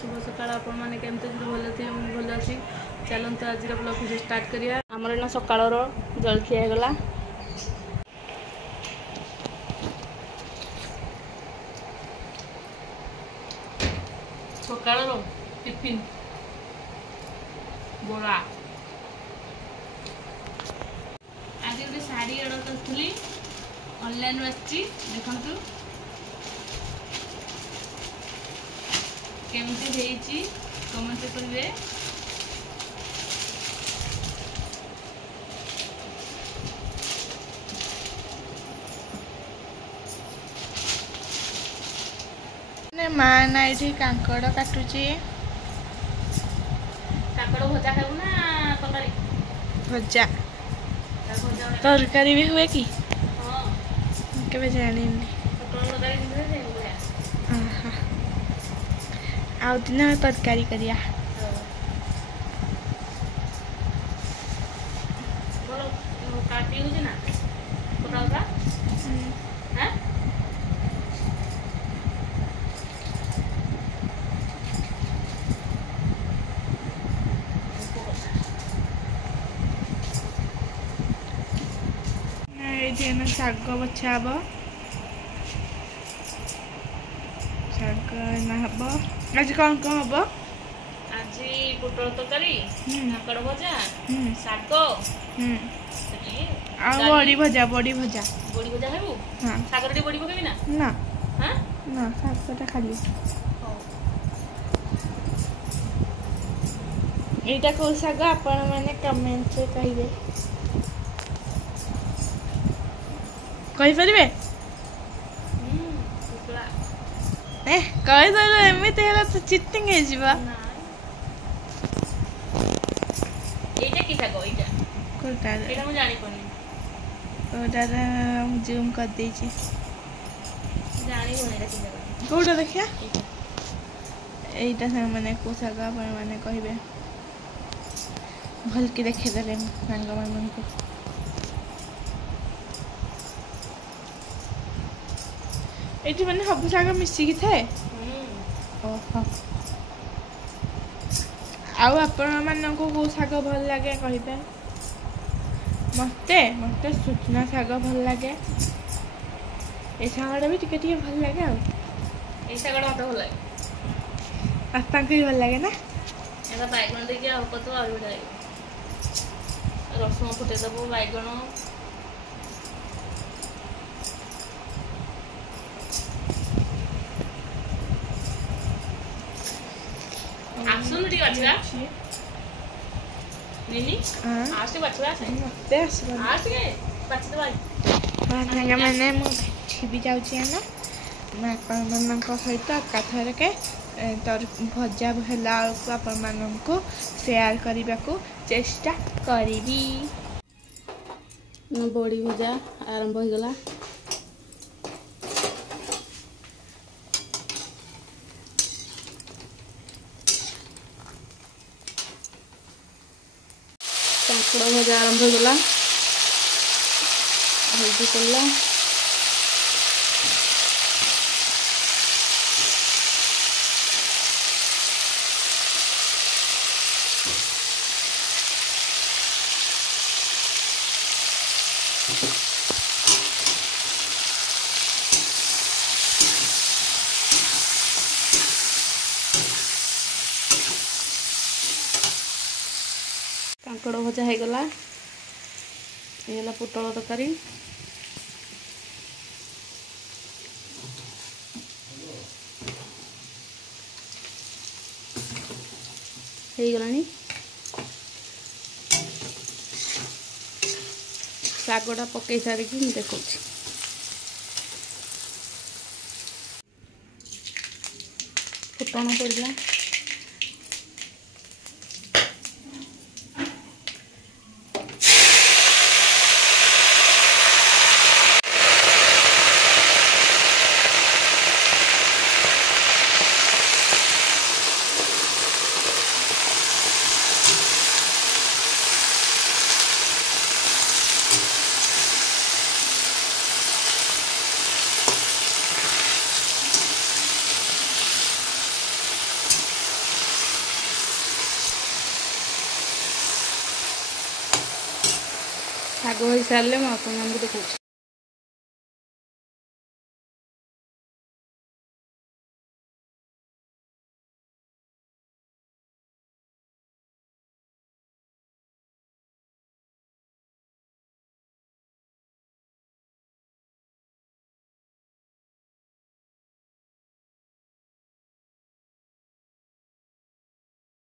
शुभ सकाळ आपण मैंने केमती भल थी भल अच्छी चलते आज ब्लॉग भिडियो स्टार्ट करिया आमर एना सकाळर जलखिया होगला सकाळर टिफिन बोरा आज गोटे शाढ़ी अर्डर करी ऑनलाइन देखु केमती कमेंट करेंगे माँ ना ये कांकड़ काटुची काकड़ भजा खाऊ ना तरकारी भजा तरकारी भी हुए कि हाँ केबे जानी आउ दिन तरकारी करिया काटी हो ना कोटा हाँ ये शाग बछा हम शाग हम आज कौन कौन हम आज पोटल तरकारी काकड़ भजा शाग आ बड़ी भजा बड़ी भजा बड़ी भजा खाबू हाँ शाग रे बड़ी पकेबी ना ना हाँ ना शागटा खाली एटा को शाग आपण माने कमेंट से कहिबे कहि परिबे ए कहि दले एमिते हला तो चिटिंग हे जिबा एटा की शाग एटा कोटा एटा मु जानि कोनी कोटा जूम कर दे छी जानि कोनी एटा की शाग कोटा देखिया एटा संग माने को शाग आपण माने कहिबे भल के देखे दले संग मन को एटी माने सब शाग मिसिकी थाए ओहो आउ आपण माननको को शाग भल लागे कहिबे मते मते सुचना शाग भल लागे ए शागडा भी टिके टिके भल लागे आ ए शागडा मते भल लागे आपा के भल लागे ना एटा बैगन दे के हको तो आलू डाई रसुन फुटे दबो बैगन आसुन टी बचवा नीनी आज तो बचवा से मते आसबा आज के बच दो भाई माने माने मु छिबी जाउ छी ना मैं अपन मन को सहित काथर के तर भजा भला को अपन मन को शेयर करबा को चेष्टा करिबी बड़ी भजा आरंभ हो गला काकड़ भजा आरंभ हो गला हल्दी पड़ला काकड़ भजा हो गला ये पोटल तरकारी हो गलानी शागटा पकई सारिकी देखो फुटण पड़ा ଶାଗ ହେଇସାରିଲେ ମୁଁ ଆପଣମାନଙ୍କୁ ଦେଖାଉଛି।